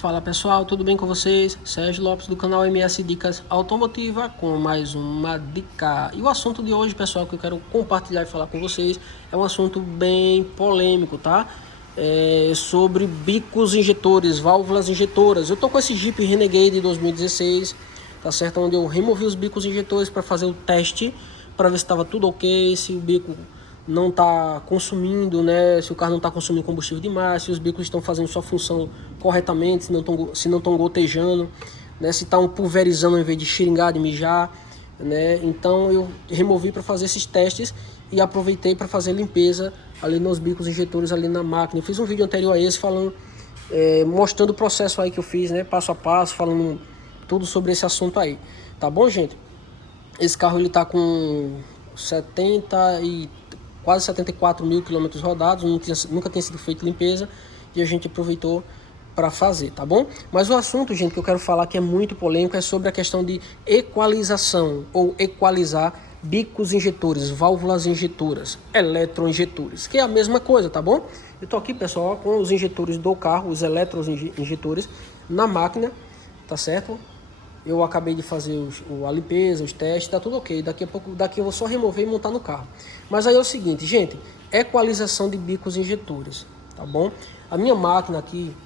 Fala pessoal, tudo bem com vocês? Sérgio Lopes do canal MS Dicas Automotiva com mais uma dica. E o assunto de hoje, pessoal, que eu quero compartilhar e falar com vocês é um assunto bem polêmico, tá? Sobre bicos injetores, válvulas injetoras. Eu tô com esse Jeep Renegade 2016, tá certo? Onde eu removi os bicos injetores para fazer o teste, para ver se estava tudo ok, se o bico não está consumindo, né? Se o carro não está consumindo combustível demais, se os bicos estão fazendo sua função corretamente, se não estão gotejando, né? Se estão pulverizando ao invés de xiringar, de mijar, né? Então eu removi para fazer esses testes e aproveitei para fazer limpeza ali nos bicos injetores ali na máquina. Eu fiz um vídeo anterior a esse falando, mostrando o processo aí que eu fiz, né? Passo a passo, falando tudo sobre esse assunto aí. Tá bom, gente? Esse carro ele tá com quase 74 mil quilômetros rodados, nunca tinha sido feita limpeza e a gente aproveitou para fazer, tá bom? Mas o assunto, gente, que eu quero falar que é muito polêmico é sobre a questão de equalização ou equalizar bicos injetores, válvulas injetoras, eletroinjetores, que é a mesma coisa, tá bom? Eu tô aqui, pessoal, com os injetores do carro, os eletroinjetores na máquina, tá certo? Eu acabei de fazer a limpeza, os testes, tá tudo ok. Daqui eu vou só remover e montar no carro. Mas aí é o seguinte, gente, equalização de bicos injetores, tá bom? A minha máquina aqui,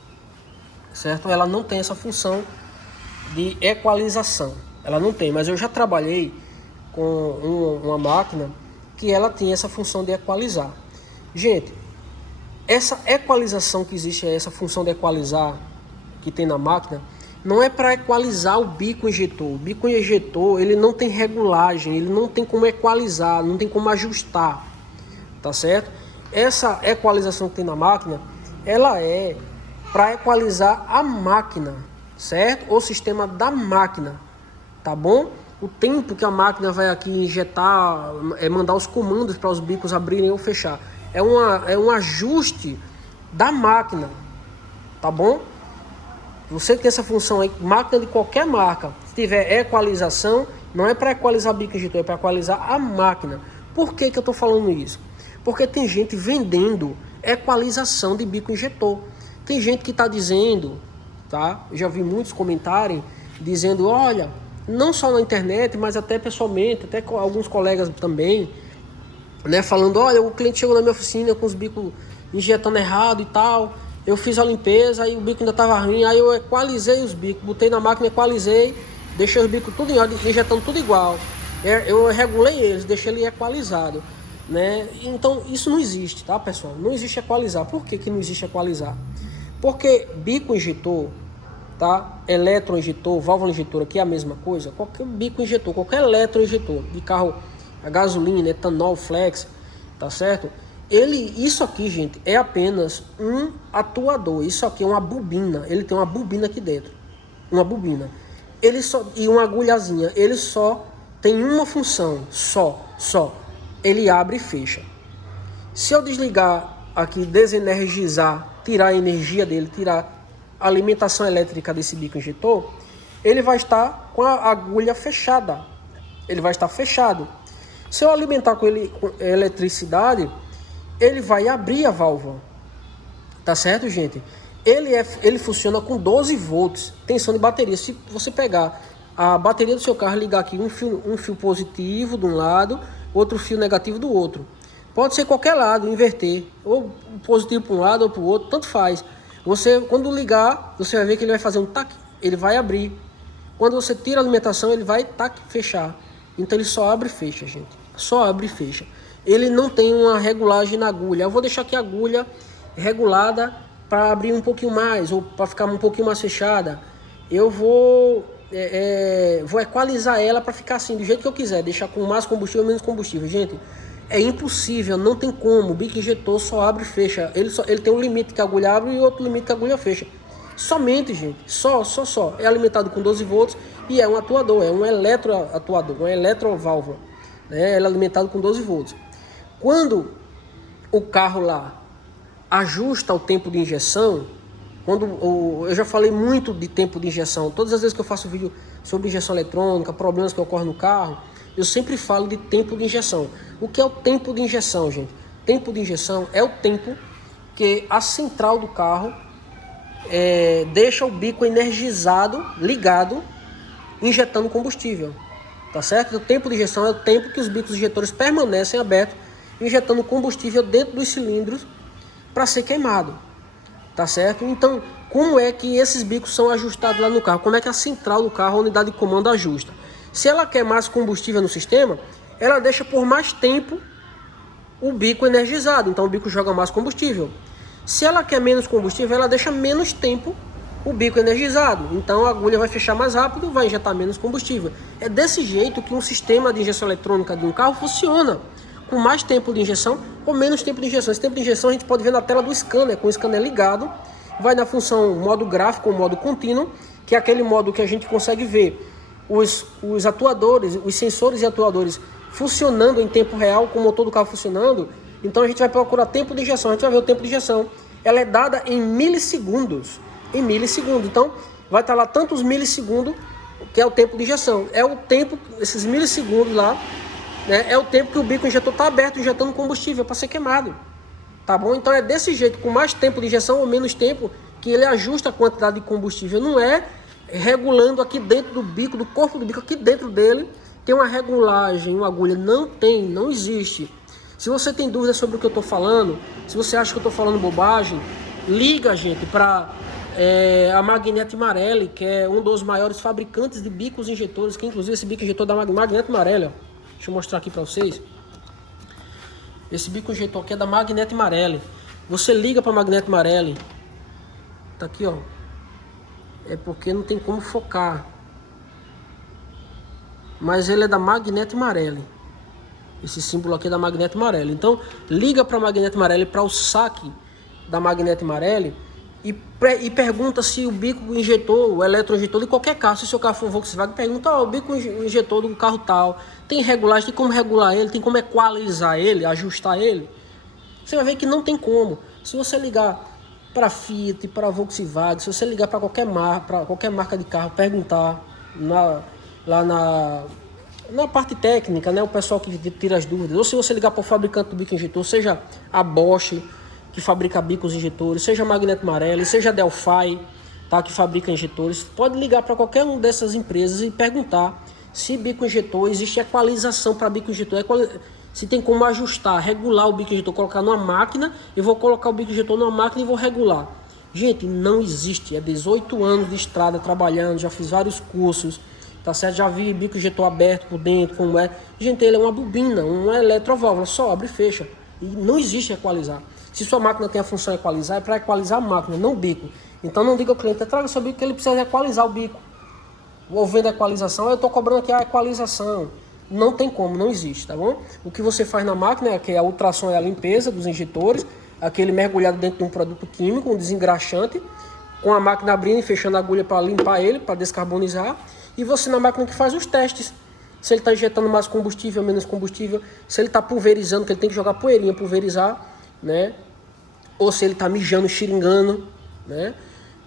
certo? Ela não tem essa função de equalização. Ela não tem, mas eu já trabalhei com uma máquina que ela tem essa função de equalizar. Gente, essa equalização que existe, essa função de equalizar que tem na máquina, não é para equalizar o bico injetor. O bico injetor, ele não tem regulagem, ele não tem como equalizar, não tem como ajustar, tá certo? Essa equalização que tem na máquina, ela é para equalizar a máquina, certo? O sistema da máquina, tá bom? O tempo que a máquina vai aqui injetar, mandar os comandos para os bicos abrirem ou fechar. É um ajuste da máquina, tá bom? Você tem essa função aí, máquina de qualquer marca, se tiver equalização, não é para equalizar bico injetor, é para equalizar a máquina. Por que eu estou falando isso? Porque tem gente vendendo equalização de bico injetor. Tem gente que está dizendo, tá? Eu já vi muitos comentários dizendo, olha, não só na internet, mas até pessoalmente, até com alguns colegas também, né? Falando, olha, o cliente chegou na minha oficina com os bicos injetando errado e tal. Eu fiz a limpeza, aí o bico ainda estava ruim, aí eu equalizei os bicos, botei na máquina, equalizei, deixei os bicos tudo em ordem, injetando tudo igual. Eu regulei eles, deixei ele equalizado, né? Então isso não existe, tá, pessoal? Não existe equalizar. Por que não existe equalizar? Porque bico injetor, tá? Eletroinjetor, válvula injetora, que é a mesma coisa, qualquer bico injetor, qualquer eletroinjetor de carro a gasolina, etanol, flex, tá certo? Isso aqui, gente, é apenas um atuador. Isso aqui é uma bobina. Ele tem uma bobina aqui dentro. Uma bobina. E uma agulhazinha. Ele só tem uma função. Só. Ele abre e fecha. Se eu desligar aqui, desenergizar, tirar a energia dele, tirar a alimentação elétrica desse bico injetor, ele vai estar com a agulha fechada. Ele vai estar fechado. Se eu alimentar com ele com eletricidade, ele vai abrir a válvula, tá certo, gente? Ele funciona com 12 volts, tensão de bateria. Se você pegar a bateria do seu carro e ligar aqui um fio positivo de um lado, outro fio negativo do outro. Pode ser qualquer lado, inverter, ou positivo para um lado ou para o outro, tanto faz. Quando ligar, você vai ver que ele vai fazer um tac, ele vai abrir. Quando você tira a alimentação, ele vai tac, fechar. Então ele só abre e fecha, gente. Só abre e fecha. Ele não tem uma regulagem na agulha. Eu vou deixar aqui a agulha regulada para abrir um pouquinho mais ou para ficar um pouquinho mais fechada. Eu vou equalizar ela para ficar assim, do jeito que eu quiser. Deixar com mais combustível ou menos combustível. Gente, é impossível, não tem como. O bico injetor só abre e fecha. Ele tem um limite que a agulha abre e outro limite que a agulha fecha. Somente, gente. Só. É alimentado com 12 volts e é um atuador. É um eletroatuador, uma eletroválvula. Ela é alimentado com 12 volts. Quando o carro lá ajusta o tempo de injeção, eu já falei muito de tempo de injeção, todas as vezes que eu faço vídeo sobre injeção eletrônica, problemas que ocorrem no carro, eu sempre falo de tempo de injeção. O que é o tempo de injeção, gente? Tempo de injeção é o tempo que a central do carro deixa o bico energizado, ligado, injetando combustível, tá certo? O tempo de injeção é o tempo que os bicos injetores permanecem abertos, injetando combustível dentro dos cilindros para ser queimado, tá certo? Então, como é que esses bicos são ajustados lá no carro? Como é que a central do carro, a unidade de comando, ajusta? Se ela quer mais combustível no sistema, ela deixa por mais tempo o bico energizado, então o bico joga mais combustível. Se ela quer menos combustível, ela deixa menos tempo o bico energizado, então a agulha vai fechar mais rápido, vai injetar menos combustível. É desse jeito que um sistema de injeção eletrônica de um carro funciona, com mais tempo de injeção ou menos tempo de injeção. Esse tempo de injeção a gente pode ver na tela do scanner, com o scanner ligado, vai na função modo gráfico ou modo contínuo, que é aquele modo que a gente consegue ver os atuadores, os sensores e atuadores funcionando em tempo real, com o motor do carro funcionando. Então a gente vai procurar tempo de injeção, a gente vai ver o tempo de injeção. Ela é dada em milissegundos. Então vai estar lá tantos milissegundos, que é o tempo de injeção. É o tempo, esses milissegundos lá, né, é o tempo que o bico injetor está aberto, injetando combustível para ser queimado. Tá bom? Então é desse jeito, com mais tempo de injeção ou menos tempo, que ele ajusta a quantidade de combustível. Não é regulando aqui dentro do bico, do corpo do bico, aqui dentro dele, tem uma regulagem, uma agulha. Não tem, não existe. Se você tem dúvida sobre o que eu estou falando, se você acha que eu estou falando bobagem, liga, gente, para a Magneti Marelli, que é um dos maiores fabricantes de bicos injetores, que inclusive esse bico injetor da Magneti Marelli, ó. Deixa eu mostrar aqui para vocês. Esse bico injetor aqui é da Magneti Marelli. Você liga para a Magneti Marelli. Tá aqui, ó. É porque não tem como focar. Mas ele é da Magneti Marelli. Esse símbolo aqui é da Magneti Marelli. Então, liga para a Magneti Marelli, para o saque da Magneti Marelli, e pergunta se o bico injetor, o eletroinjetor de qualquer carro, se o seu carro for Volkswagen, pergunta, o bico injetor do carro tal, tem regulagem, tem como regular ele, tem como equalizar ele, ajustar ele? Você vai ver que não tem como. Se você ligar para Fiat, para Volkswagen, se você ligar para qualquer marca de carro, perguntar lá na parte técnica, né, o pessoal que tira as dúvidas, ou se você ligar para o fabricante do bico injetor, seja a Bosch, que fabrica bicos injetores, seja a Magneti Marelli, seja a Delphi, tá, que fabrica injetores, pode ligar para qualquer uma dessas empresas e perguntar se bico injetor, existe equalização para bico injetor, se tem como ajustar, regular o bico injetor, colocar numa máquina, eu vou colocar o bico injetor numa máquina e vou regular. Gente, não existe, é 18 anos de estrada trabalhando, já fiz vários cursos, tá certo? Já vi bico injetor aberto por dentro, como é. Gente, ele é uma bobina, uma eletroválvula, só abre e fecha. E não existe equalizar. Se sua máquina tem a função equalizar, é para equalizar a máquina, não o bico. Então não diga ao cliente, traga seu bico que ele precisa equalizar o bico. Ou vendo a equalização, eu estou cobrando aqui a equalização. Não tem como, não existe, tá bom? O que você faz na máquina é que a ultrassom é a limpeza dos injetores, aquele mergulhado dentro de um produto químico, um desengraxante, com a máquina abrindo e fechando a agulha para limpar ele, para descarbonizar. E você na máquina que faz os testes. Se ele está injetando mais combustível, menos combustível, se ele está pulverizando, que ele tem que jogar poeirinha, pulverizar, né? Ou se ele está mijando, xiringando, né?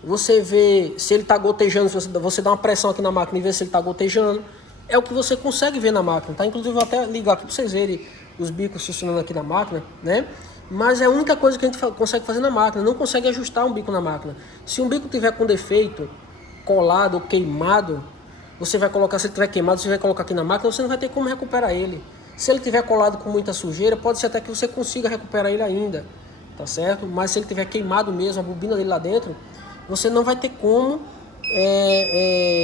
Você vê se ele está gotejando, você dá uma pressão aqui na máquina e vê se ele está gotejando. É o que você consegue ver na máquina, tá? Inclusive eu vou até ligar aqui para vocês verem os bicos funcionando aqui na máquina, né? Mas é a única coisa que a gente consegue fazer na máquina, não consegue ajustar um bico na máquina. Se um bico tiver com defeito, colado ou queimado, você vai colocar, se ele tiver queimado, você vai colocar aqui na máquina, você não vai ter como recuperar ele. Se ele tiver colado com muita sujeira, pode ser até que você consiga recuperar ele ainda, tá certo? Mas se ele tiver queimado mesmo, a bobina dele lá dentro, você não vai ter como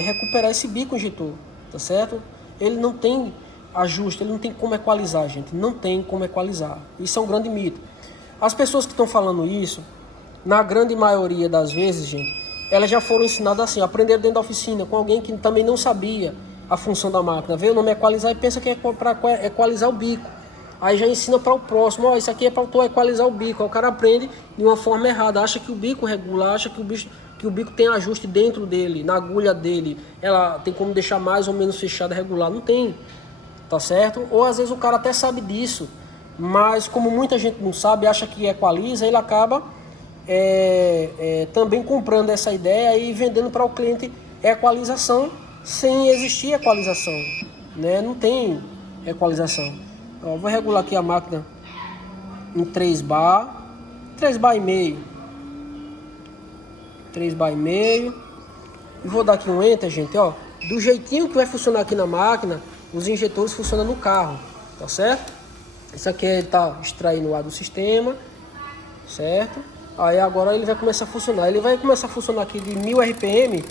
recuperar esse bico injetor, tá certo? Ele não tem ajuste, ele não tem como equalizar, gente. Não tem como equalizar. Isso é um grande mito. As pessoas que estão falando isso, na grande maioria das vezes, gente, elas já foram ensinadas assim, aprenderam dentro da oficina, com alguém que também não sabia a função da máquina. Vê o nome equalizar e pensa que é para equalizar o bico. Aí já ensina para o próximo, ó, isso aqui é para tu equalizar o bico. Aí o cara aprende de uma forma errada, acha que o bico regula, acha que o bico tem ajuste dentro dele, na agulha dele. Ela tem como deixar mais ou menos fechada, regular. Não tem, tá certo? Ou às vezes o cara até sabe disso, mas como muita gente não sabe, acha que equaliza, ele acaba também comprando essa ideia e vendendo para o cliente equalização sem existir equalização, né? Não tem equalização. Ó, vou regular aqui a máquina em 3 bar e meio. 3 bar e meio. E vou dar aqui um Enter, gente, ó. Do jeitinho que vai funcionar aqui na máquina, os injetores funcionam no carro, tá certo? Isso aqui ele tá extraindo o ar do sistema, certo? Aí agora ele vai começar a funcionar. Ele vai começar a funcionar aqui de 1000 RPM,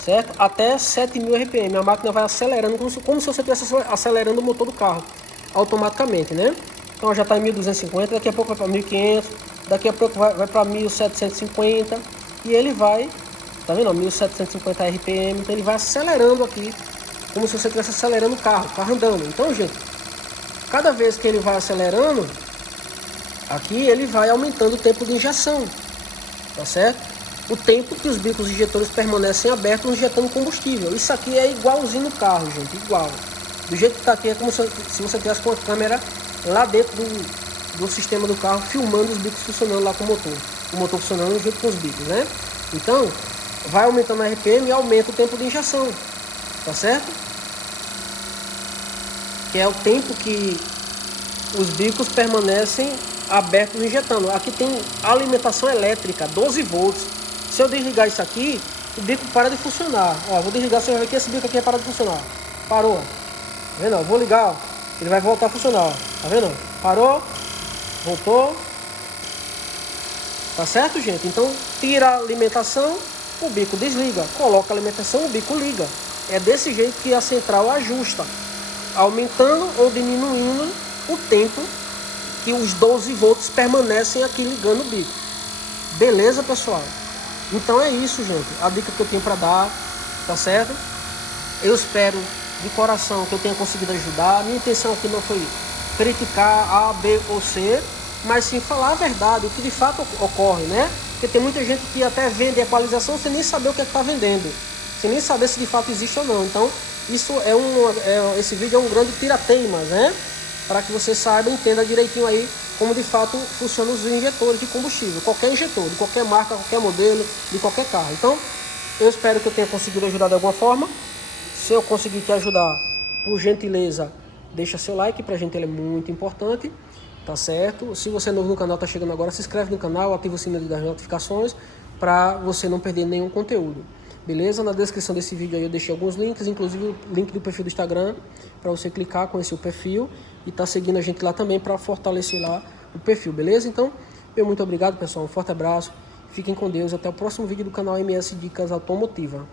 certo? Até 7000 RPM. A máquina vai acelerando como se você estivesse acelerando o motor do carro automaticamente, né? Então já está em 1250, daqui a pouco vai para 1500, daqui a pouco vai para 1750 e ele vai, tá vendo? 1750 RPM, então ele vai acelerando aqui, como se você estivesse acelerando o carro andando. Então, gente, cada vez que ele vai acelerando, aqui ele vai aumentando o tempo de injeção, tá certo? O tempo que os bicos injetores permanecem abertos injetando combustível. Isso aqui é igualzinho no carro, gente, igual. Do jeito que está aqui é como se você tivesse com a câmera lá dentro do sistema do carro, filmando os bicos funcionando lá com o motor funcionando junto com os bicos, né? Então, vai aumentando a RPM e aumenta o tempo de injeção, tá certo? Que é o tempo que os bicos permanecem abertos injetando. Aqui tem alimentação elétrica, 12 volts. Se eu desligar isso aqui, o bico para de funcionar. Ó, vou desligar, você vai ver que esse bico aqui para de funcionar. Parou. Tá vendo? Vou ligar, ó. Ele vai voltar a funcionar, ó. Tá vendo? Parou, voltou. Tá certo, gente? Então, tira a alimentação, o bico desliga. Coloca a alimentação, o bico liga. É desse jeito que a central ajusta, aumentando ou diminuindo o tempo que os 12 volts permanecem aqui ligando o bico. Beleza, pessoal? Então é isso, gente. A dica que eu tenho para dar, tá certo? Eu espero de coração que eu tenha conseguido ajudar. A minha intenção aqui não foi criticar A, B ou C, mas sim falar a verdade, o que de fato ocorre, né? Porque tem muita gente que até vende equalização sem nem saber o que está vendendo, sem nem saber se de fato existe ou não. Então, isso esse vídeo é um grande tira-teimas, né? Para que você saiba, entenda direitinho aí como de fato funcionam os injetores de combustível, qualquer injetor, de qualquer marca, qualquer modelo, de qualquer carro. Então, eu espero que eu tenha conseguido ajudar de alguma forma. Se eu conseguir te ajudar, por gentileza, deixa seu like, pra gente ele é muito importante, tá certo? Se você é novo no canal, tá chegando agora, se inscreve no canal, ativa o sininho das notificações para você não perder nenhum conteúdo. Beleza? Na descrição desse vídeo aí eu deixei alguns links, inclusive o link do perfil do Instagram, para você clicar, conhecer o perfil e tá seguindo a gente lá também para fortalecer lá o perfil, beleza? Então, meu muito obrigado, pessoal, um forte abraço, fiquem com Deus, até o próximo vídeo do canal MS Dicas Automotiva.